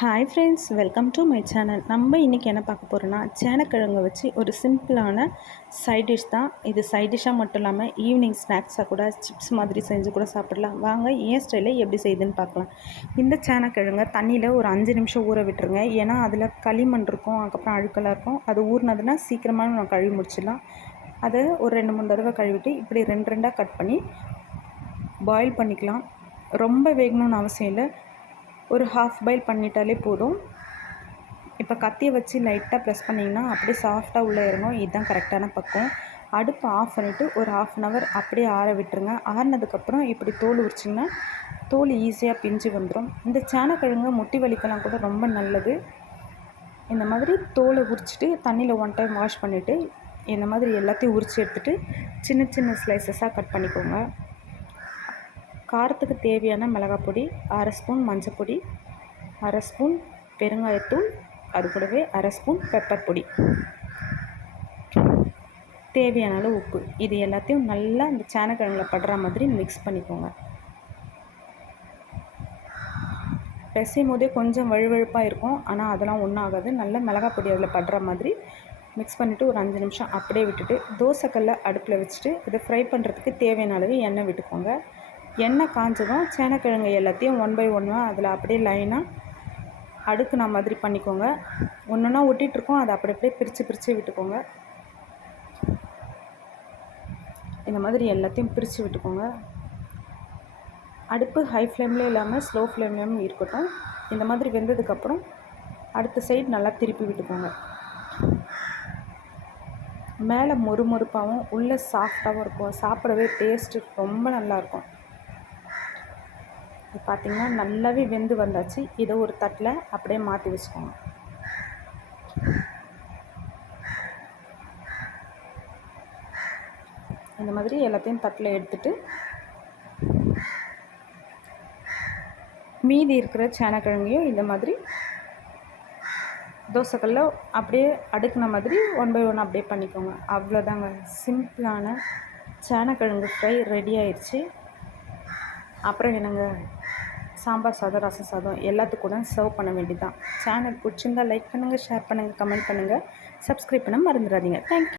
Hi friends welcome to my channel நம்ம இன்றைக்கி என்ன பார்க்க போகிறோன்னா சேனக்கிழங்கு வச்சு ஒரு சிம்பிளான சைட் டிஷ் தான். இது சைட் டிஷ்ஷாக மட்டும் இல்லாமல் ஈவினிங் ஸ்நாக்ஸாக கூட சிப்ஸ் மாதிரி செஞ்சு கூட சாப்பிடலாம். வாங்க ஏன் ஸ்டைலில் எப்படி செய்யுதுன்னு பார்க்கலாம். இந்த சேனக்கிழங்க தண்ணியில் ஒரு அஞ்சு நிமிஷம் ஊற விட்டுருங்க. ஏன்னா அதில் களிமண் இருக்கும் அதுக்கப்புறம் அழுக்கெல்லாம் இருக்கும். அது ஊறினதுன்னா சீக்கிரமாக நம்ம கழுவி முடிச்சிடலாம். அதை ஒரு ரெண்டு மூணு தடவை கழுவிட்டு இப்படி ரெண்டு ரெண்டாக கட் பண்ணி பாயில் பண்ணிக்கலாம். ரொம்ப வேகணும்னு அவசியம் இல்லை. ஒரு ஹாஃப் பாயில் பண்ணிட்டாலே போதும். இப்போ கத்தியை வச்சு லைட்டாக ப்ரெஸ் பண்ணிங்கன்னா அப்படியே சாஃப்டாக உள்ளே இறங்கும் இதுதான் கரெக்டான பக்கம். அடுப்பு ஆஃப் பண்ணிவிட்டு ஒரு ஆஃப் அன் ஹவர் அப்படியே ஆற விட்டுருங்க. ஆறினதுக்கப்புறம் இப்படி தோல் உரிச்சிங்கன்னா தோல் ஈஸியாக பிஞ்சு வந்துடும் இந்த சேனக்கிழங்கு முட்டி வலிக்கெல்லாம் கூட ரொம்ப நல்லது. இந்த மாதிரி தோலை உரிச்சிட்டு தண்ணியில் ஒன் டைம் வாஷ் பண்ணிவிட்டு இந்த மாதிரி எல்லாத்தையும் உரித்து எடுத்துகிட்டு சின்ன சின்ன ஸ்லைசஸாக கட் பண்ணிக்கோங்க. காரத்துக்கு தேவையான மிளகாய் பொடி அரை ஸ்பூன் மஞ்சள் பொடி அரை ஸ்பூன் பெருங்காயத்தூள் அது கூடவே அரை ஸ்பூன் பெப்பர் பொடி தேவையான அளவு உப்பு. இது எல்லாத்தையும் நல்லா இந்த சேனக்கிழங்குல படுற மாதிரி மிக்ஸ் பண்ணிக்கோங்க. பிசையும் போதே கொஞ்சம் வழுவழுப்பாக இருக்கும். ஆனால் அதெல்லாம் ஒன்றும் ஆகாது நல்ல மிளகாய் பொடி அதில் படுற மாதிரி மிக்ஸ் பண்ணிவிட்டு ஒரு அஞ்சு நிமிஷம் அப்படியே விட்டுட்டு தோசைக்கல்ல அடுப்பில் வச்சுட்டு இதை ஃப்ரை பண்ணுறதுக்கு தேவையான அளவு எண்ணெய் விட்டுக்கோங்க. எண்ணெய் காஞ்சதும் சேனக்கிழங்கு எல்லாத்தையும் ஒன் பை ஒன்னாக அதில் அப்படியே லைனாக அடுக்குனா மாதிரி பண்ணிக்கோங்க. ஒன்று ஒன்றா ஒட்டிகிட்ருக்கோம் அதை அப்படி அப்படியே பிரித்து பிரித்து விட்டுக்கோங்க. இந்த மாதிரி எல்லாத்தையும் பிரித்து விட்டுக்கோங்க. அடுப்பு ஹை ஃப்ளேம்லேயும் இல்லாமல் ஸ்லோ ஃப்ளேம்லேயும் இருக்கட்டும். இந்த மாதிரி வெந்ததுக்கப்புறம் அடுத்த சைடு நல்லா திருப்பி விட்டுக்கோங்க. மேலே மொறு மொறுப்பாகவும் உள்ளே சாஃப்டாகவும் இருக்கும். சாப்பிடவே டேஸ்ட்டு ரொம்ப நல்லாயிருக்கும் இப்போ பார்த்திங்கன்னா நல்லாவே வெந்து வந்தாச்சு. இதை ஒரு தட்டில் அப்படியே மாற்றி வச்சுக்கோங்க. இந்த மாதிரி எல்லாத்தையும் தட்டில் எடுத்துட்டு மீதி இருக்கிற சேனக்கிழங்கையும் இந்த மாதிரி தோசைக்கல்ல அப்படியே அடுக்கின மாதிரி ஒன் பை ஒன் அப்படியே பண்ணிக்கோங்க. அவ்வளோதாங்க. சிம்பிளான சேனக்கிழங்கு ஃப்ரை ரெடி ஆயிடுச்சு. அப்புறம் என்னங்க? சாம்பார் சாதம் ரசம் சாதம் எல்லாத்துக்கூட சர்வ் பண்ண வேண்டியது தான் சேனல் பிடிச்சிருந்தா லைக் பண்ணுங்கள் ஷேர் பண்ணுங்கள் கமெண்ட் பண்ணுங்கள் சப்ஸ்கிரைப் பண்ண மறந்துடாதீங்க. தேங்க்யூ